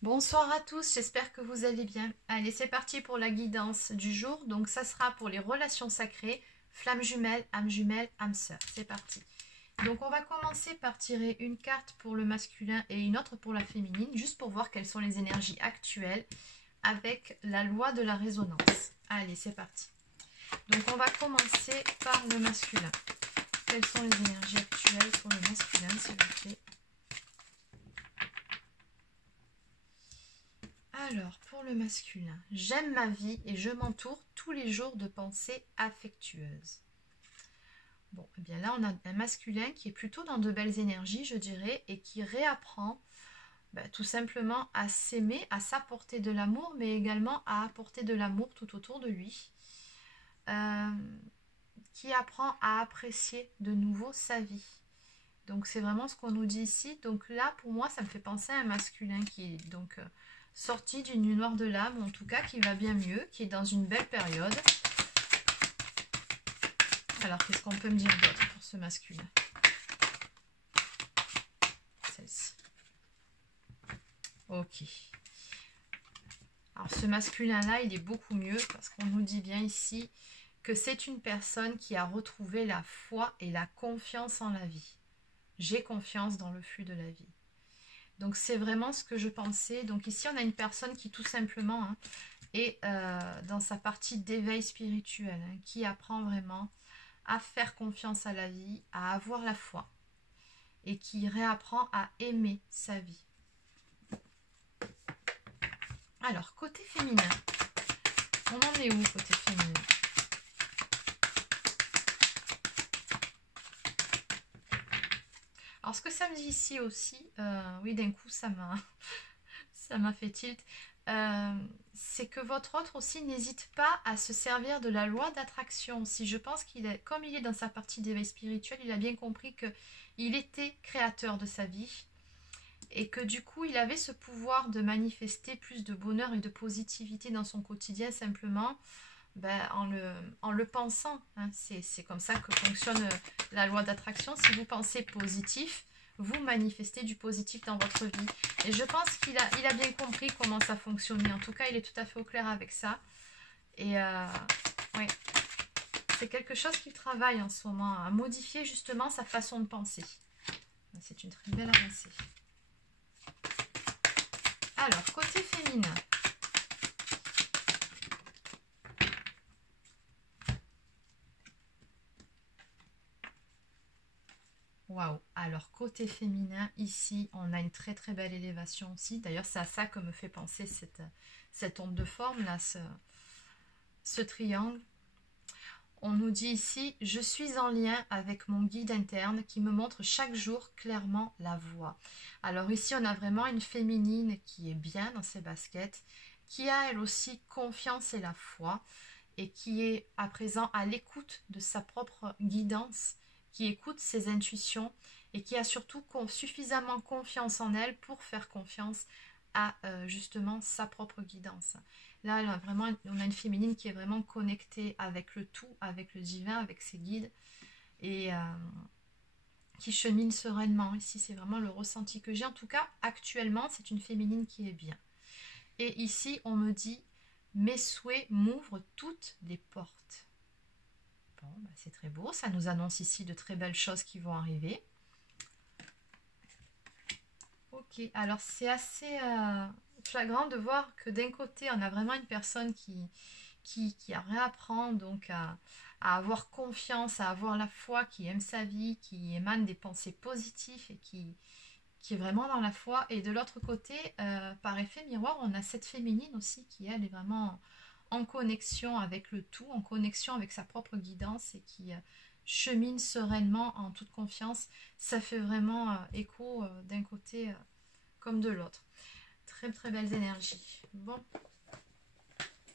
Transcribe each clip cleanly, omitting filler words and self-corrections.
Bonsoir à tous, j'espère que vous allez bien. Allez, c'est parti pour la guidance du jour. Donc ça sera pour les relations sacrées, flamme jumelle, âme sœur. C'est parti. Donc on va commencer par tirer une carte pour le masculin et une autre pour la féminine, juste pour voir quelles sont les énergies actuelles avec la loi de la résonance. Allez, c'est parti. Donc on va commencer par le masculin. Quelles sont les énergies actuelles pour le masculin, s'il vous plaît? Alors, pour le masculin, j'aime ma vie et je m'entoure tous les jours de pensées affectueuses. Bon, et bien là, on a un masculin qui est plutôt dans de belles énergies, je dirais, et qui réapprend tout simplement à s'aimer, à s'apporter de l'amour, mais également à apporter de l'amour tout autour de lui. Qui apprend à apprécier de nouveau sa vie. Donc, c'est vraiment ce qu'on nous dit ici. Donc là, pour moi, ça me fait penser à un masculin qui est donc sorti d'une nuit noire de l'âme, ou en tout cas qui va bien mieux, qui est dans une belle période. Alors, qu'est-ce qu'on peut me dire d'autre pour ce masculin? Celle-ci. Ok. Alors, ce masculin-là, il est beaucoup mieux parce qu'on nous dit bien ici que c'est une personne qui a retrouvé la foi et la confiance en la vie. J'ai confiance dans le flux de la vie. Donc c'est vraiment ce que je pensais. Donc ici on a une personne qui tout simplement est dans sa partie d'éveil spirituel, qui apprend vraiment à faire confiance à la vie, à avoir la foi et qui réapprend à aimer sa vie. Alors côté féminin, on en est où côté féminin? Alors ce que ça me dit ici aussi, oui d'un coup ça m'a fait tilt, c'est que votre autre aussi n'hésite pas à se servir de la loi d'attraction. Si je pense comme il est dans sa partie d'éveil spirituel, il a bien compris qu'il était créateur de sa vie et que du coup il avait ce pouvoir de manifester plus de bonheur et de positivité dans son quotidien simplement en le pensant. C'est comme ça que fonctionne la loi d'attraction. Si vous pensez positif, vous manifestez du positif dans votre vie. Et je pense qu'il a bien compris comment ça fonctionnait. En tout cas, il est tout à fait au clair avec ça. Et ouais, c'est quelque chose qu'il travaille en ce moment, à modifier justement sa façon de penser. C'est une très belle avancée. Alors, côté féminin. Waouh! Alors, côté féminin, ici, on a une très très belle élévation aussi. D'ailleurs, c'est à ça que me fait penser cette onde de forme, là, ce triangle. On nous dit ici, je suis en lien avec mon guide interne qui me montre chaque jour clairement la voie. Alors ici, on a vraiment une féminine qui est bien dans ses baskets, qui a elle aussi confiance et la foi, et qui est à présent à l'écoute de sa propre guidance, qui écoute ses intuitions et qui a surtout suffisamment confiance en elle pour faire confiance à justement sa propre guidance. Là, on a une féminine qui est vraiment connectée avec le tout, avec le divin, avec ses guides et qui chemine sereinement. Ici, c'est vraiment le ressenti que j'ai. En tout cas, actuellement, c'est une féminine qui est bien. Et ici, on me dit mes souhaits m'ouvrent toutes les portes. Bon, c'est très beau. Ça nous annonce ici de très belles choses qui vont arriver. Ok, alors c'est assez flagrant de voir que d'un côté, on a vraiment une personne qui réapprend donc à avoir confiance, à avoir la foi, qui aime sa vie, qui émane des pensées positives et qui est vraiment dans la foi. Et de l'autre côté, par effet miroir, on a cette féminine aussi qui, elle, est vraiment en connexion avec le tout, en connexion avec sa propre guidance et qui chemine sereinement en toute confiance. Ça fait vraiment écho d'un côté comme de l'autre. Très très belles énergies. Bon,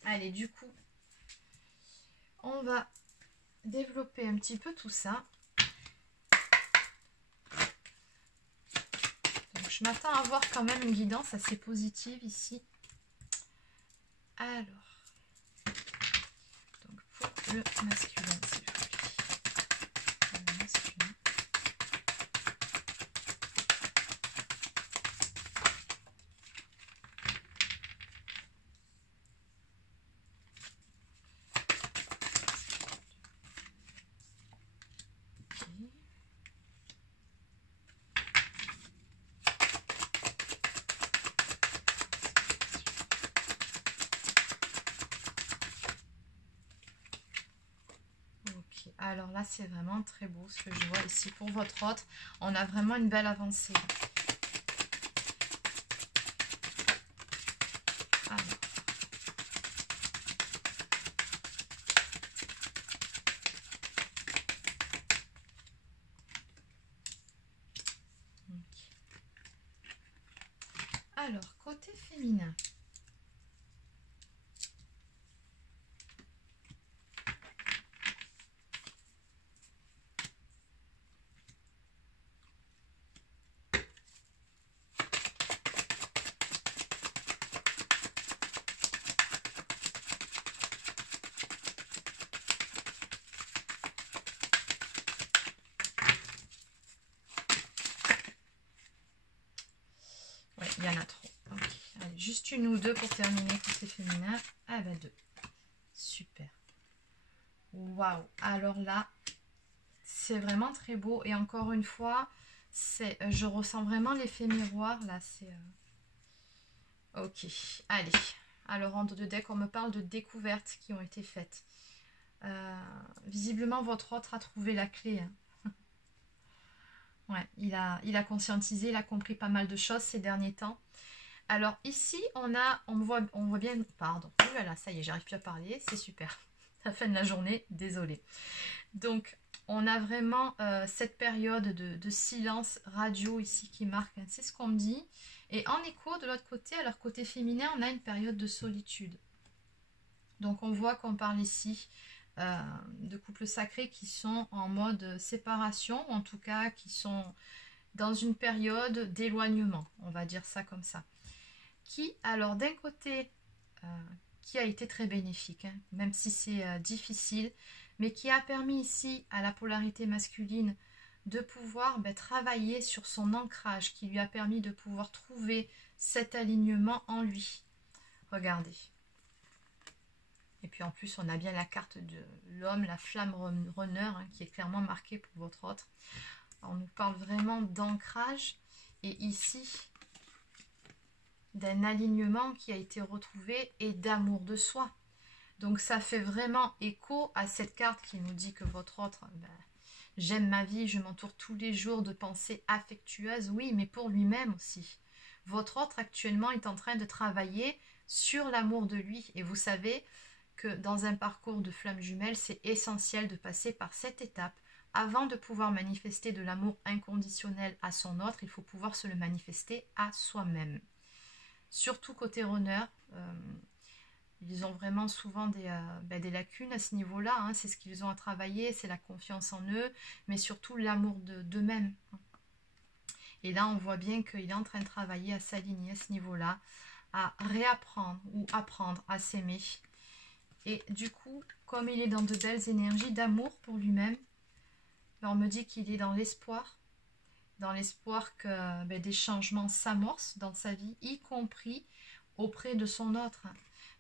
allez, du coup, on va développer un petit peu tout ça. Donc, je m'attends à avoir quand même une guidance assez positive ici. Alors, donc pour le masculin, s'il vous plaît. Le masculin. alors là, c'est vraiment très beau ce que je vois ici pour votre autre. On a vraiment une belle avancée. Alors. Alors, côté féminin. Ouais, il y en a trop. Okay. Allez, juste une ou deux pour terminer côté féminin. Ah ben deux. Super. Waouh. Alors là, c'est vraiment très beau. Et encore une fois, je ressens vraiment l'effet miroir. Là, c'est... Ok. Allez. Alors, en deux decks, on me parle de découvertes qui ont été faites. Visiblement, votre autre a trouvé la clé. Hein. Ouais, il a conscientisé, il a compris pas mal de choses ces derniers temps. Alors ici, on voit bien, pardon, voilà, ça y est, j'arrive plus à parler, c'est super. La fin de la journée, désolée. Donc, on a vraiment cette période de silence radio ici qui marque, hein, c'est ce qu'on me dit. Et en écho, de l'autre côté, alors côté féminin, on a une période de solitude. Donc, on voit qu'on parle ici de couples sacrés qui sont en mode séparation, ou en tout cas qui sont dans une période d'éloignement, on va dire ça comme ça. Qui, alors d'un côté, qui a été très bénéfique, hein, même si c'est difficile, mais qui a permis ici à la polarité masculine de pouvoir travailler sur son ancrage, qui lui a permis de pouvoir trouver cet alignement en lui. Regardez. Et puis en plus, on a bien la carte de l'homme, la flamme runner, hein, qui est clairement marquée pour votre autre. On nous parle vraiment d'ancrage. Et ici, d'un alignement qui a été retrouvé et d'amour de soi. Donc ça fait vraiment écho à cette carte qui nous dit que votre autre, j'aime ma vie, je m'entoure tous les jours de pensées affectueuses. Oui, mais pour lui-même aussi. Votre autre actuellement est en train de travailler sur l'amour de lui. Et vous savez que dans un parcours de flamme jumelle, c'est essentiel de passer par cette étape. Avant de pouvoir manifester de l'amour inconditionnel à son autre, il faut pouvoir se le manifester à soi-même. Surtout côté runner, ils ont vraiment souvent des lacunes à ce niveau-là. Hein. C'est ce qu'ils ont à travailler, c'est la confiance en eux, mais surtout l'amour d'eux-mêmes. Et là, on voit bien qu'il est en train de travailler à s'aligner à ce niveau-là, à réapprendre ou apprendre à s'aimer. Et du coup, comme il est dans de belles énergies d'amour pour lui-même, on me dit qu'il est dans l'espoir que des changements s'amorcent dans sa vie, y compris auprès de son autre.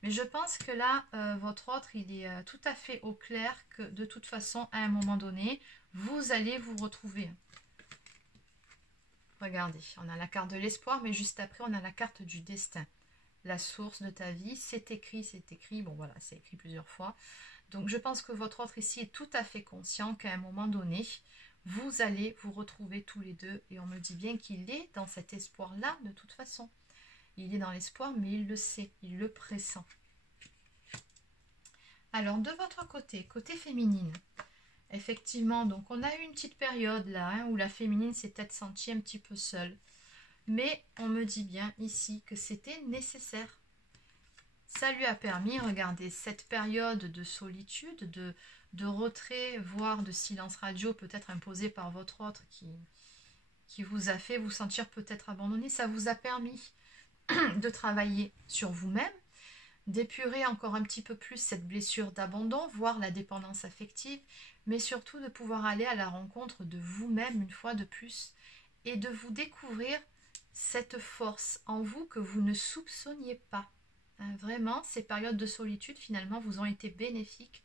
Mais je pense que là, votre autre, il est tout à fait au clair que de toute façon, à un moment donné, vous allez vous retrouver. Regardez, on a la carte de l'espoir, mais juste après, on a la carte du destin. La source de ta vie, c'est écrit. Bon, voilà, c'est écrit plusieurs fois. Donc, je pense que votre autre ici est tout à fait conscient qu'à un moment donné, vous allez vous retrouver tous les deux. Et on me dit bien qu'il est dans cet espoir-là, de toute façon. Il est dans l'espoir, mais il le sait, il le pressent. Alors, de votre côté, côté féminine, effectivement, donc on a eu une petite période là, hein, où la féminine s'est peut-être sentie un petit peu seule. Mais on me dit bien ici que c'était nécessaire. Ça lui a permis, regardez, cette période de solitude, de retrait, voire de silence radio, peut-être imposé par votre autre qui vous a fait vous sentir peut-être abandonné. Ça vous a permis de travailler sur vous-même, d'épurer encore un petit peu plus cette blessure d'abandon, voire la dépendance affective, mais surtout de pouvoir aller à la rencontre de vous-même une fois de plus et de vous découvrir cette force en vous que vous ne soupçonniez pas. Hein, vraiment, ces périodes de solitude, finalement, vous ont été bénéfiques.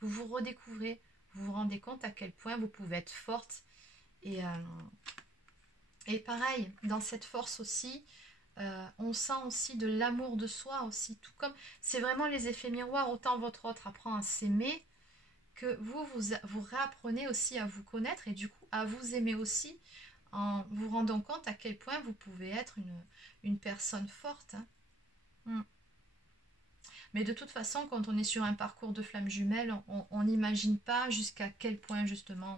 Vous vous redécouvrez, vous vous rendez compte à quel point vous pouvez être forte. Et pareil, dans cette force aussi, on sent aussi de l'amour de soi aussi. Tout comme, c'est vraiment les effets miroirs. Autant votre autre apprend à s'aimer, que vous réapprenez aussi à vous connaître et du coup à vous aimer aussi en vous rendant compte à quel point vous pouvez être une personne forte. Hein. Mm. Mais de toute façon, quand on est sur un parcours de flamme jumelle, on n'imagine pas jusqu'à quel point justement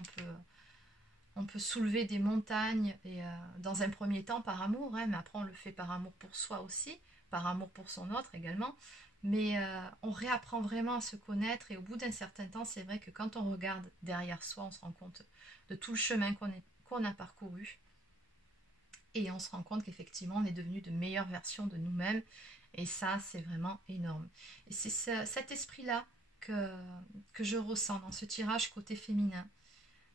on peut soulever des montagnes et dans un premier temps par amour, hein, mais après on le fait par amour pour soi aussi, par amour pour son autre également. Mais on réapprend vraiment à se connaître et au bout d'un certain temps, c'est vrai que quand on regarde derrière soi, on se rend compte de tout le chemin qu'on a parcouru et on se rend compte qu'effectivement on est devenu de meilleures versions de nous-mêmes et ça c'est vraiment énorme. Et c'est cet esprit-là que je ressens dans ce tirage côté féminin.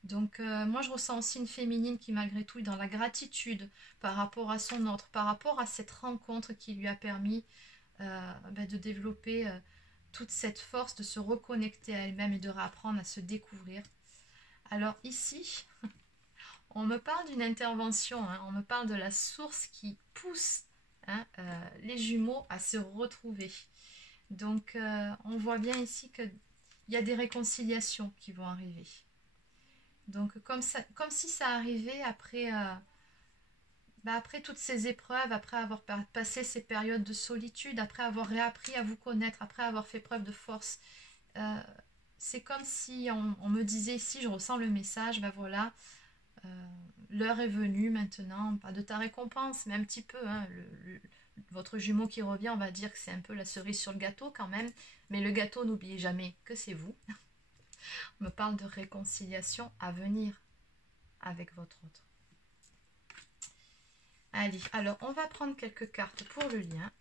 Donc moi je ressens aussi une féminine qui malgré tout est dans la gratitude par rapport à son autre, par rapport à cette rencontre qui lui a permis de développer toute cette force, de se reconnecter à elle-même et de réapprendre à se découvrir. Alors ici, on me parle d'une intervention, hein, on me parle de la source qui pousse hein, les jumeaux à se retrouver. Donc on voit bien ici qu'il y a des réconciliations qui vont arriver. Donc comme si ça arrivait après toutes ces épreuves, après avoir passé ces périodes de solitude, après avoir réappris à vous connaître, après avoir fait preuve de force. C'est comme si on me disait ici, je ressens le message, ben voilà, l'heure est venue maintenant, pas de ta récompense, mais un petit peu, hein, votre jumeau qui revient, on va dire que c'est un peu la cerise sur le gâteau quand même, mais le gâteau, n'oubliez jamais que c'est vous. On me parle de réconciliation à venir avec votre autre. Allez, alors on va prendre quelques cartes pour le lien.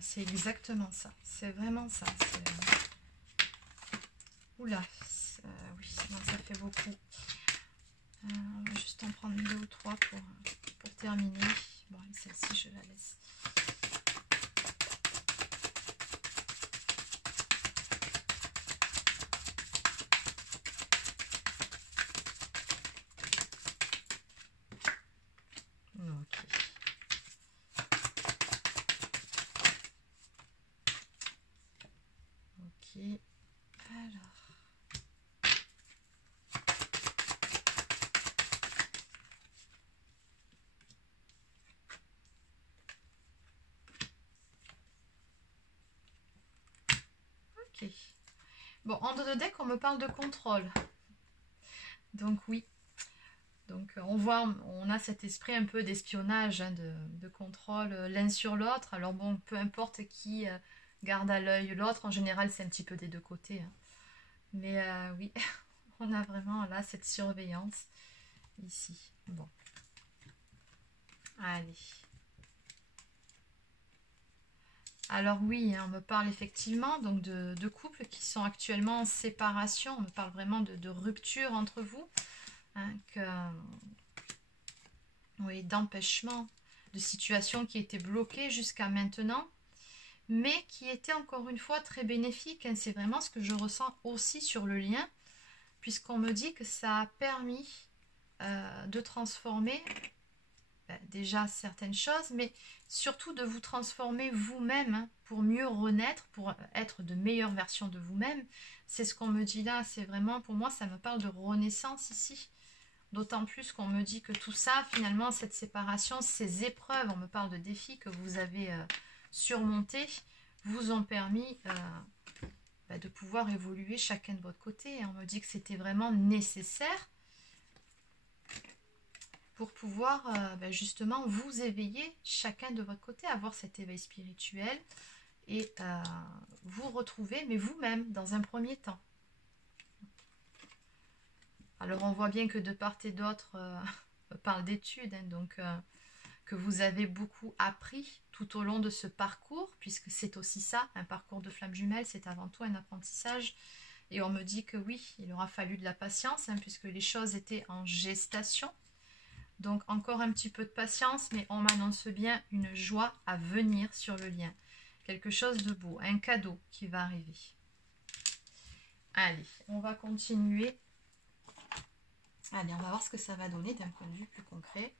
C'est exactement ça. C'est vraiment ça. Oula, oui, non, ça fait beaucoup. On va juste en prendre 2 ou 3 pour terminer. Bon, celle-ci, je la laisse. Ok. Ok. Alors. Ok. Bon, en deux deck, on me parle de contrôle. Donc oui. Donc on voit, on a cet esprit un peu d'espionnage, hein, de contrôle l'un sur l'autre. Alors bon, peu importe qui garde à l'œil l'autre, en général c'est un petit peu des deux côtés. Hein. Mais oui, on a vraiment là cette surveillance ici. Bon. Allez. Alors oui, hein, on me parle effectivement donc de couples qui sont actuellement en séparation. On me parle vraiment de rupture entre vous. Hein, oui, d'empêchement, de situations qui étaient bloquées jusqu'à maintenant, mais qui étaient encore une fois très bénéfiques. Hein. C'est vraiment ce que je ressens aussi sur le lien, puisqu'on me dit que ça a permis de transformer déjà certaines choses, mais surtout de vous transformer vous-même hein, pour mieux renaître, pour être de meilleures versions de vous-même. C'est ce qu'on me dit là, c'est vraiment, pour moi, ça me parle de renaissance ici. D'autant plus qu'on me dit que tout ça, finalement, cette séparation, ces épreuves, on me parle de défis que vous avez surmontés, vous ont permis de pouvoir évoluer chacun de votre côté. Et on me dit que c'était vraiment nécessaire pour pouvoir justement vous éveiller chacun de votre côté, avoir cet éveil spirituel et vous retrouver, mais vous-même, dans un premier temps. Alors on voit bien que de part et d'autre, on parle d'études, hein, donc que vous avez beaucoup appris tout au long de ce parcours, puisque c'est aussi ça, un parcours de flamme jumelle, c'est avant tout un apprentissage. Et on me dit que oui, il aura fallu de la patience, hein, puisque les choses étaient en gestation. Donc encore un petit peu de patience, mais on m'annonce bien une joie à venir sur le lien. Quelque chose de beau, un cadeau qui va arriver. Allez, on va continuer. Allez, on va voir ce que ça va donner d'un point de vue plus concret.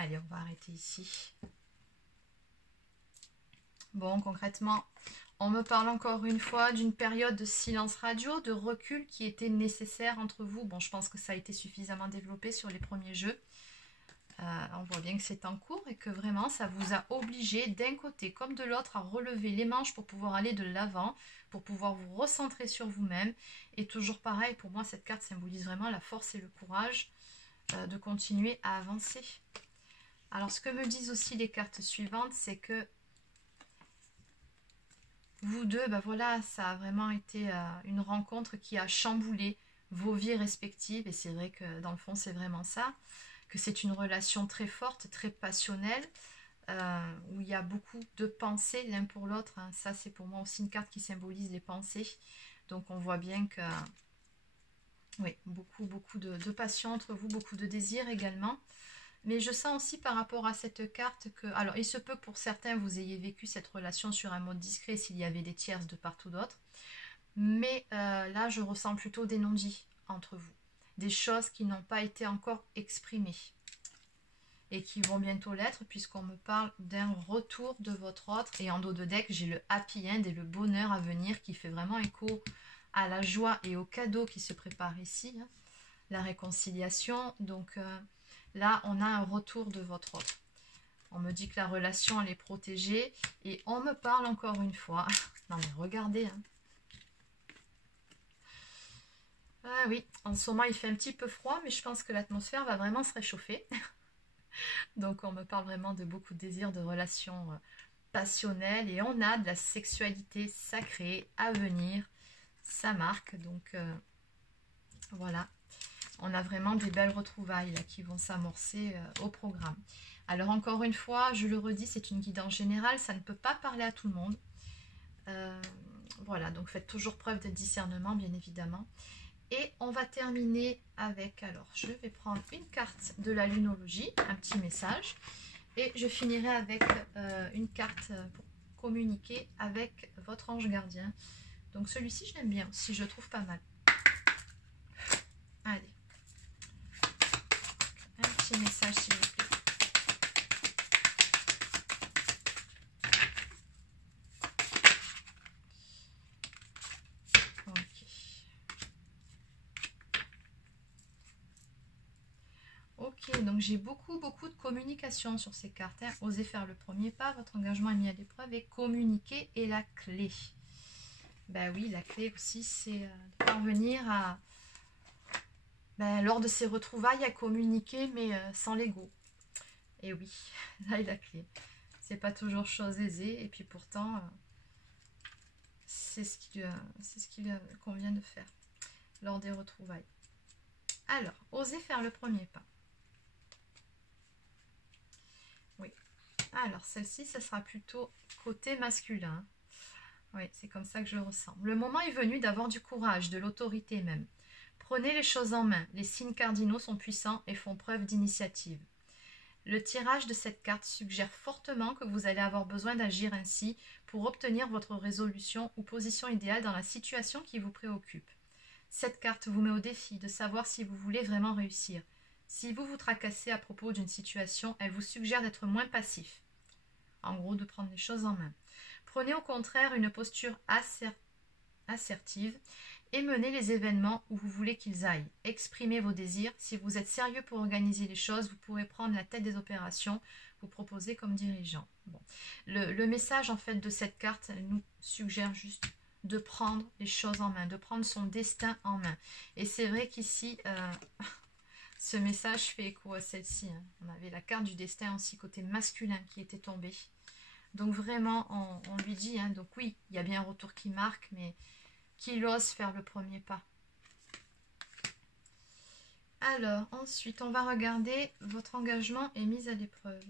Allez, on va arrêter ici. Bon, concrètement, on me parle encore une fois d'une période de silence radio, de recul qui était nécessaire entre vous. Bon, je pense que ça a été suffisamment développé sur les premiers jeux. On voit bien que c'est en cours et que vraiment, ça vous a obligé d'un côté comme de l'autre à relever les manches pour pouvoir aller de l'avant, pour pouvoir vous recentrer sur vous-même. Et toujours pareil, pour moi, cette carte symbolise vraiment la force et le courage de continuer à avancer. Alors, ce que me disent aussi les cartes suivantes, c'est que vous deux, ben voilà, ça a vraiment été une rencontre qui a chamboulé vos vies respectives. Et c'est vrai que dans le fond, c'est vraiment ça. Que c'est une relation très forte, très passionnelle, où il y a beaucoup de pensées l'un pour l'autre. Hein. Ça, c'est pour moi aussi une carte qui symbolise les pensées. Donc, on voit bien que, oui, beaucoup de passion entre vous, beaucoup de désir également. Mais je sens aussi par rapport à cette carte que... Alors, il se peut pour certains, vous ayez vécu cette relation sur un mode discret s'il y avait des tierces de part ou d'autre. Mais là, je ressens plutôt des non-dits entre vous. Des choses qui n'ont pas été encore exprimées. Et qui vont bientôt l'être, puisqu'on me parle d'un retour de votre autre. Et en dos de deck, j'ai le happy end et le bonheur à venir qui fait vraiment écho à la joie et au cadeau qui se prépare ici. Hein. La réconciliation, donc... là, on a un retour de votre autre. On me dit que la relation, elle est protégée. Et on me parle encore une fois. Non, mais regardez. Hein. Ah oui, en ce moment, il fait un petit peu froid. Mais je pense que l'atmosphère va vraiment se réchauffer. Donc, on me parle vraiment de beaucoup de désirs, de relations passionnelles. Et on a de la sexualité sacrée à venir. Ça marque. Donc, voilà. On a vraiment des belles retrouvailles là, qui vont s'amorcer au programme. Alors encore une fois, je le redis, c'est une guidance générale, ça ne peut pas parler à tout le monde. Voilà, donc faites toujours preuve de discernement, bien évidemment. Et on va terminer avec, alors je vais prendre une carte de la lunologie, un petit message. Et je finirai avec une carte pour communiquer avec votre ange gardien. Donc celui-ci, je l'aime bien aussi, je le trouve pas mal. Allez. Un petit message s'il vous plaît. Ok, donc j'ai beaucoup de communication sur ces cartes. Hein. Osez faire le premier pas, votre engagement est mis à l'épreuve et communiquer est la clé. Ben oui, la clé aussi, c'est de parvenir à... lors de ces retrouvailles à communiquer mais sans l'ego. Et oui, là est la clé. C'est pas toujours chose aisée et puis pourtant c'est ce qu'il convient de faire lors des retrouvailles. Alors, osez faire le premier pas. Oui. Alors, celle-ci, ça sera plutôt côté masculin. Oui, c'est comme ça que je le ressens. Le moment est venu d'avoir du courage, de l'autorité même. Prenez les choses en main. Les signes cardinaux sont puissants et font preuve d'initiative. Le tirage de cette carte suggère fortement que vous allez avoir besoin d'agir ainsi pour obtenir votre résolution ou position idéale dans la situation qui vous préoccupe. Cette carte vous met au défi de savoir si vous voulez vraiment réussir. Si vous vous tracassez à propos d'une situation, elle vous suggère d'être moins passif. En gros, de prendre les choses en main. Prenez au contraire une posture assertive et menez les événements où vous voulez qu'ils aillent. Exprimez vos désirs. Si vous êtes sérieux pour organiser les choses, vous pourrez prendre la tête des opérations, vous proposer comme dirigeant. Bon. Le message en fait de cette carte nous suggère juste de prendre les choses en main, de prendre son destin en main. Et c'est vrai qu'ici, ce message fait écho à celle-ci. Hein. On avait la carte du destin aussi côté masculin qui était tombée. Donc vraiment, on lui dit, hein, donc oui, il y a bien un retour qui marque, mais qu'il ose faire le premier pas. Alors, ensuite, on va regarder votre engagement est mis à l'épreuve.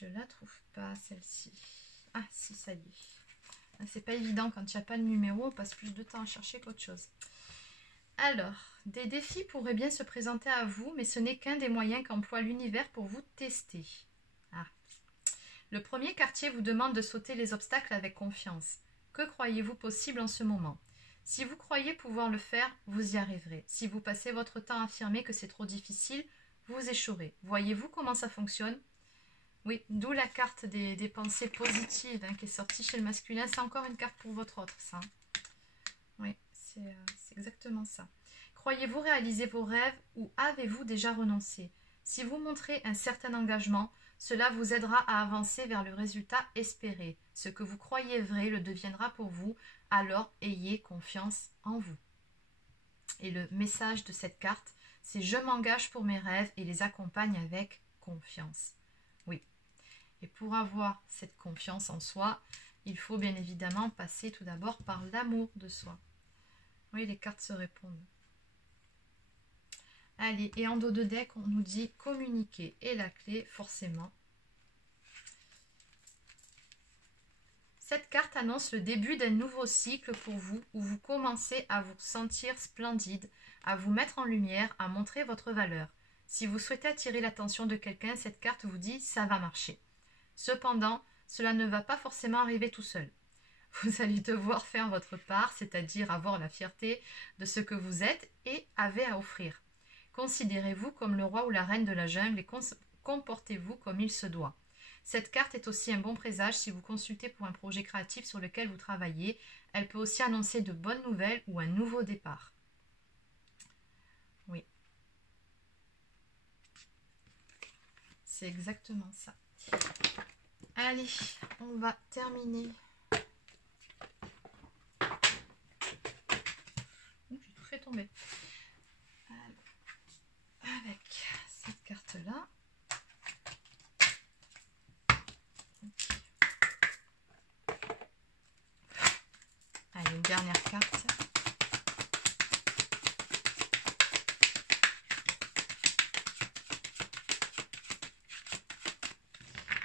Je la trouve pas, celle-ci. Ah, si, ça y est. C'est pas évident quand il n'y a pas le numéro, on passe plus de temps à chercher qu'autre chose. Alors, des défis pourraient bien se présenter à vous, mais ce n'est qu'un des moyens qu'emploie l'univers pour vous tester. Ah. Le premier quartier vous demande de sauter les obstacles avec confiance. Que croyez-vous possible en ce moment? Si vous croyez pouvoir le faire, vous y arriverez. Si vous passez votre temps à affirmer que c'est trop difficile, vous échouerez. Voyez-vous comment ça fonctionne? Oui, d'où la carte des pensées positives hein, qui est sortie chez le masculin. C'est encore une carte pour votre autre, ça. Oui, c'est exactement ça. Croyez-vous réaliser vos rêves ou avez-vous déjà renoncé? Si vous montrez un certain engagement, cela vous aidera à avancer vers le résultat espéré. Ce que vous croyez vrai le deviendra pour vous, alors ayez confiance en vous. Et le message de cette carte, c'est « Je m'engage pour mes rêves et les accompagne avec confiance ». Oui. Et pour avoir cette confiance en soi, il faut bien évidemment passer tout d'abord par l'amour de soi. Oui, les cartes se répondent. Allez, et en dos de deck, on nous dit communiquer. Et la clé, forcément. Cette carte annonce le début d'un nouveau cycle pour vous, où vous commencez à vous sentir splendide, à vous mettre en lumière, à montrer votre valeur. Si vous souhaitez attirer l'attention de quelqu'un, cette carte vous dit « ça va marcher ». Cependant, cela ne va pas forcément arriver tout seul. Vous allez devoir faire votre part, c'est-à-dire avoir la fierté de ce que vous êtes et avez à offrir. Considérez-vous comme le roi ou la reine de la jungle et comportez-vous comme il se doit. Cette carte est aussi un bon présage si vous consultez pour un projet créatif sur lequel vous travaillez. Elle peut aussi annoncer de bonnes nouvelles ou un nouveau départ. Oui. C'est exactement ça. Allez, on va terminer. J'ai tout fait tomber. Avec cette carte-là. Allez, une dernière carte.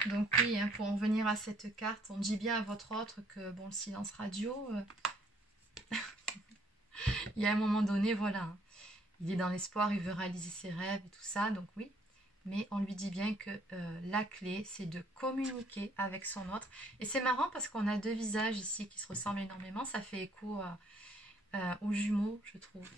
Donc oui, hein, pour en venir à cette carte, on dit bien à votre autre que bon, le silence radio, il y a un moment donné, voilà, hein, il est dans l'espoir, il veut réaliser ses rêves et tout ça, donc oui. Mais on lui dit bien que la clé, c'est de communiquer avec son autre. Et c'est marrant parce qu'on a deux visages ici qui se ressemblent énormément. Ça fait écho aux jumeaux, je trouve.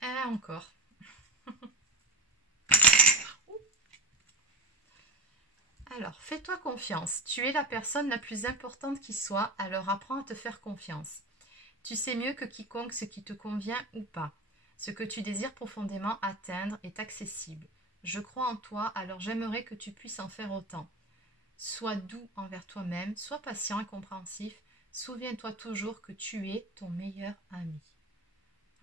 Ah, encore. Alors, fais-toi confiance. Tu es la personne la plus importante qui soit, alors apprends à te faire confiance. Tu sais mieux que quiconque ce qui te convient ou pas. Ce que tu désires profondément atteindre est accessible. Je crois en toi, alors j'aimerais que tu puisses en faire autant. Sois doux envers toi-même, sois patient et compréhensif. Souviens-toi toujours que tu es ton meilleur ami.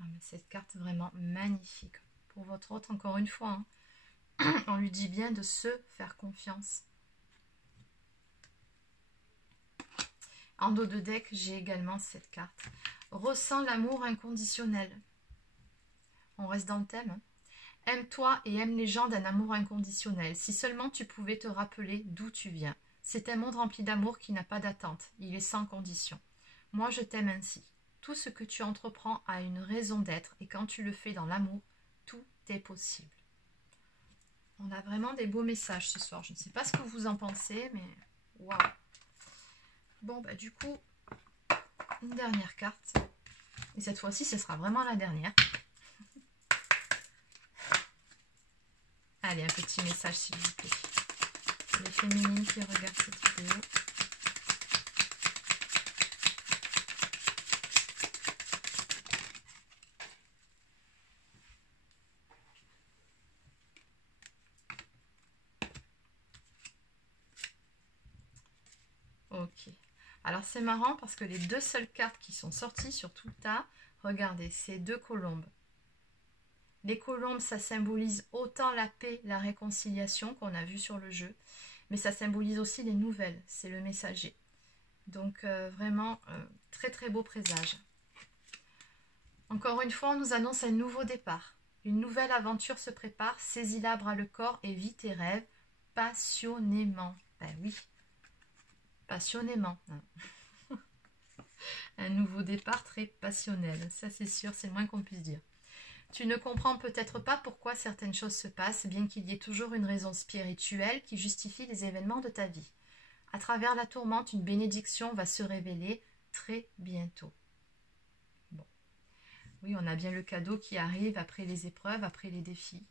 Ah, mais cette carte vraiment magnifique. Pour votre hôte, encore une fois, hein, on lui dit bien de se faire confiance. En dos de deck, j'ai également cette carte. Ressens l'amour inconditionnel. On reste dans le thème. Hein. Aime-toi et aime les gens d'un amour inconditionnel. Si seulement tu pouvais te rappeler d'où tu viens. C'est un monde rempli d'amour qui n'a pas d'attente. Il est sans condition. Moi, je t'aime ainsi. Tout ce que tu entreprends a une raison d'être et quand tu le fais dans l'amour, tout est possible. On a vraiment des beaux messages ce soir. Je ne sais pas ce que vous en pensez, mais waouh. Bon, bah du coup, une dernière carte. Et cette fois-ci, ce sera vraiment la dernière. Allez, un petit message s'il vous plaît. Les féminines qui regardent cette vidéo. Ok. Alors c'est marrant parce que les deux seules cartes qui sont sorties sur tout le tas, regardez, c'est deux colombes. Les colombes, ça symbolise autant la paix, la réconciliation qu'on a vu sur le jeu, mais ça symbolise aussi les nouvelles, c'est le messager. Donc vraiment, très très beau présage. Encore une fois, on nous annonce un nouveau départ. Une nouvelle aventure se prépare, saisis-la à bras le corps et vis tes rêves passionnément. Ben oui, passionnément. Un nouveau départ très passionnel, ça c'est sûr, c'est le moins qu'on puisse dire. Tu ne comprends peut-être pas pourquoi certaines choses se passent, bien qu'il y ait toujours une raison spirituelle qui justifie les événements de ta vie. À travers la tourmente, une bénédiction va se révéler très bientôt. Bon. Oui, on a bien le cadeau qui arrive après les épreuves, après les défis.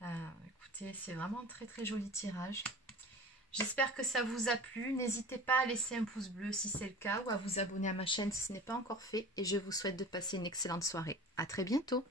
Écoutez, c'est vraiment un très très joli tirage. J'espère que ça vous a plu. N'hésitez pas à laisser un pouce bleu si c'est le cas ou à vous abonner à ma chaîne si ce n'est pas encore fait. Et je vous souhaite de passer une excellente soirée. À très bientôt.